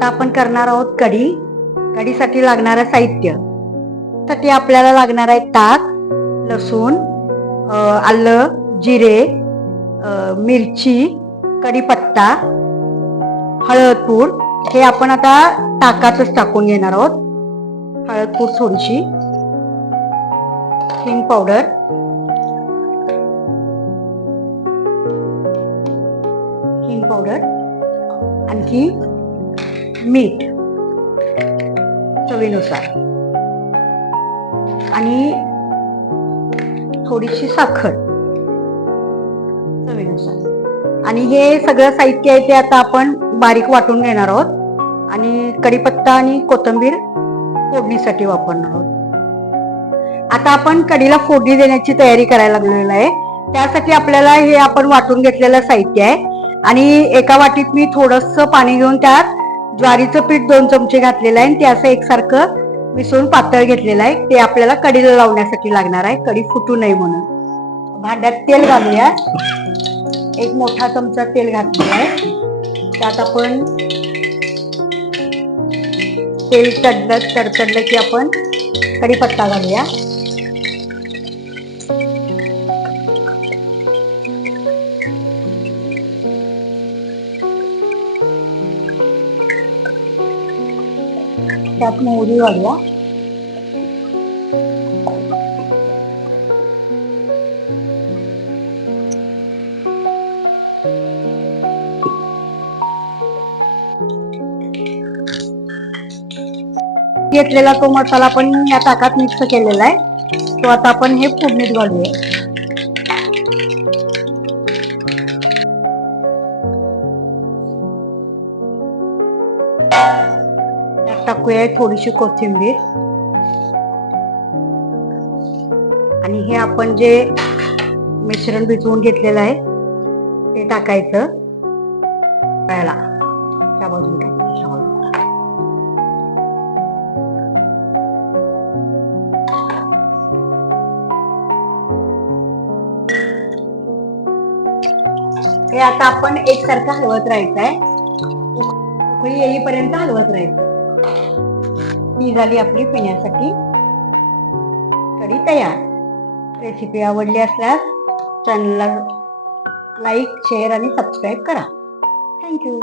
आता आपण करणार आहोत कढी. कढीसाठी लागणारं साहित्य साठी आपल्याला लागणार आहे ताक, लसूण, आलं, जिरे, मिरची, कढीपत्ता, हळदपूड. हे आपण आता ताकातच टाकून घेणार आहोत. हळदपूड थोडीशी, हिंग पावडर, आणखी मीठ चवीनुसार आणि थोडीशी साखर चवीनुसार. आणि हे सगळं साहित्य आहे ते आता आपण बारीक वाटून घेणार आहोत आणि कढीपत्ता आणि कोथिंबीर फोडणीसाठी वापरणार आहोत. आता आपण कढीला फोडणी देण्याची तयारी करायला लागलेलो आहे. त्यासाठी आपल्याला हे आपण वाटून घेतलेलं साहित्य आहे आणि एका वाटीत मी थोडंसं पाणी घेऊन त्यात ज्वारीचं पीठ 2 चमचे घातलेलं आहे आणि ते असं एकसारखं मिसळून पातळ घेतलेलं आहे. ते आपल्याला कढीला लावण्यासाठी लागणार आहे, कढी फुटू नये म्हणून. भांड्यात तेल घालूया. 1 मोठा चमचा तेल घातलेला आहे. त्यात आपण तेल तडतडलं की आपण कढीपत्ता घालूया. त्यात मोहरी घालूया. घेतलेला तो मसाला आपण या ताकात मिक्स केलेला आहे. तो आता आपण हे फोडणीत घालूया. त्यात टाकूया थोडीशी कोथिंबीर आणि हे आपण जे मिश्रण भिजवून घेतलेलं आहे ते टाकायचं. पहिला त्या बाजूला हे आता आपण एकसारखं हलवत राहायचं आहे. उकळी येईपर्यंत हलवत राहायचं. ही झाली आपली पिण्यासाठी कढी तयार. रेसिपी आवडली असल्यास चॅनलला लाईक, शेअर आणि सबस्क्राईब करा. थँक्यू.